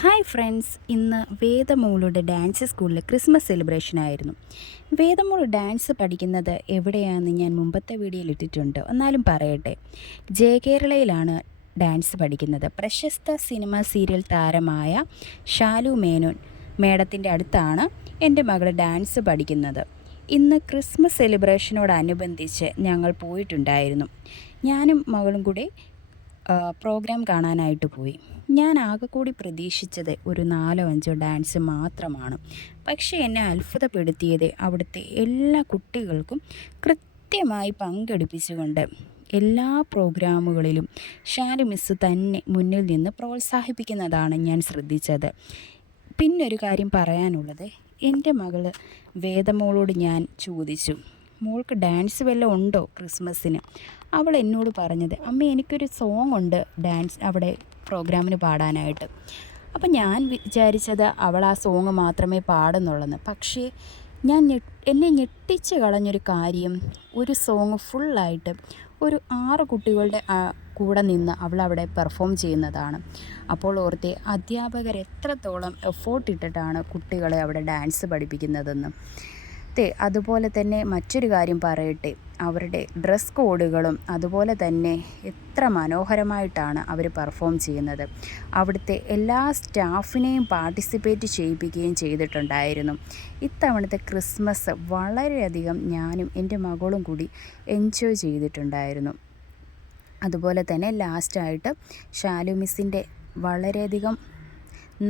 Hi friends, ഇന്ന് വേദമോളുടെ dance സ്കൂളിൽ Christmas celebration ആയിരുന്നു. വേദമോൾ ഡാൻസ് പഠിക്കുന്നത് എവിടെയാണെന്ന് ഞാൻ മുമ്പത്തെ വീഡിയോയിൽ ഇട്ടിട്ടുണ്ട്. എന്നാലും പറയട്ടെ, ജയകേരളയിലാണ് ഡാൻസ് പഠിക്കുന്നത്. പ്രശസ്ത സിനിമ സീരിയൽ താരമായ ഷാലു മേനോൻ മേഡത്തിൻ്റെ അടുത്താണ് എൻ്റെ മകൾ ഡാൻസ് പഠിക്കുന്നത്. ഇന്ന് ക്രിസ്മസ് സെലിബ്രേഷനോടനുബന്ധിച്ച് ഞങ്ങൾ പോയിട്ടുണ്ടായിരുന്നു. ഞാനും മകളും കൂടി പ്രോഗ്രാം കാണാനായിട്ട് പോയി. ഞാൻ ആകെ കൂടി പ്രതീക്ഷിച്ചത് ഒരു 4-5 ഡാൻസ് മാത്രമാണ്. പക്ഷേ എന്നെ അത്ഭുതപ്പെടുത്തിയത് അവിടുത്തെ എല്ലാ കുട്ടികൾക്കും കൃത്യമായി പങ്കെടുപ്പിച്ചുകൊണ്ട് എല്ലാ പ്രോഗ്രാമുകളിലും ഷാലു മിസ്സ് തന്നെ മുന്നിൽ നിന്ന് പ്രോത്സാഹിപ്പിക്കുന്നതാണ് ഞാൻ ശ്രദ്ധിച്ചത്. പിന്നൊരു കാര്യം പറയാനുള്ളത്, എൻ്റെ മകൾ വേദമോളോട് ഞാൻ ചോദിച്ചു, മോൾക്ക് ഡാൻസ് വല്ലതും ഉണ്ടോ ക്രിസ്മസിന്? അവൾ എന്നോട് പറഞ്ഞത്, അമ്മ എനിക്കൊരു സോങ് ഉണ്ട് ഡാൻസ് അവിടെ പ്രോഗ്രാമിന് പാടാനായിട്ട്. അപ്പം ഞാൻ വിചാരിച്ചത് അവൾ ആ സോങ് മാത്രമേ പാടുന്നുള്ളെന്ന്. പക്ഷേ എന്നെ ഞെട്ടിച്ച് കളഞ്ഞൊരു കാര്യം, ഒരു സോങ് ഫുള്ളായിട്ട് ഒരു 6 കുട്ടികളുടെ കൂടെ നിന്ന് അവളവിടെ പെർഫോം ചെയ്യുന്നതാണ്. അപ്പോൾ ഓർത്തെ, അധ്യാപകർ എത്രത്തോളം എഫോർട്ട് ഇട്ടിട്ടാണ് കുട്ടികളെ അവിടെ ഡാൻസ് പഠിപ്പിക്കുന്നതെന്ന്. അതുപോലെ തന്നെ മറ്റൊരു കാര്യം പറയട്ടെ, അവരുടെ ഡ്രസ് കോഡുകളും അതുപോലെ തന്നെ എത്ര മനോഹരമായിട്ടാണ് അവർ പെർഫോം ചെയ്യുന്നത്. അവിടുത്തെ എല്ലാ സ്റ്റാഫിനെയും പാർട്ടിസിപ്പേറ്റ് ചെയ്യിപ്പിക്കുകയും ചെയ്തിട്ടുണ്ടായിരുന്നു. ഇത്തവണത്തെ ക്രിസ്മസ് വളരെയധികം ഞാനും എൻ്റെ മകളും കൂടി എൻജോയ് ചെയ്തിട്ടുണ്ടായിരുന്നു. അതുപോലെ തന്നെ ലാസ്റ്റായിട്ട് ഷാലു മിസ്സിൻ്റെ വളരെയധികം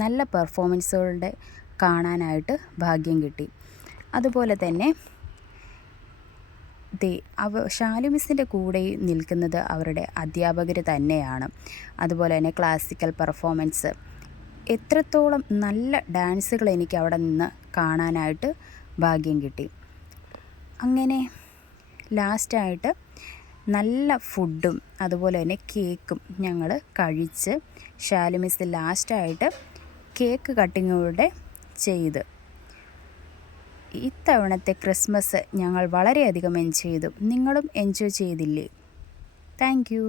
നല്ല പെർഫോമൻസുകളുടെ കാണാനായിട്ട് ഭാഗ്യം കിട്ടി. അതുപോലെ തന്നെ ഷാലു മിസ്സിൻ്റെ കൂടെ നിൽക്കുന്നത് അവരുടെ അധ്യാപകർ തന്നെയാണ്. അതുപോലെ തന്നെ ക്ലാസിക്കൽ പെർഫോമൻസ്, എത്രത്തോളം നല്ല ഡാൻസുകൾ എനിക്ക് അവിടെ നിന്ന് കാണാനായിട്ട് ഭാഗ്യം കിട്ടി. അങ്ങനെ ലാസ്റ്റായിട്ട് നല്ല ഫുഡും അതുപോലെ തന്നെ കേക്കും ഞങ്ങൾ കഴിച്ച് ഷാലു മിസ് ലാസ്റ്റായിട്ട് കേക്ക് കട്ടിങ്ങോടെ ചെയ്ത് ഇത്തവണത്തെ ക്രിസ്മസ് ഞങ്ങൾ വളരെയധികം എൻജോയ് ചെയ്തു. നിങ്ങളും എൻജോയ് ചെയ്തില്ലേ? Thank you.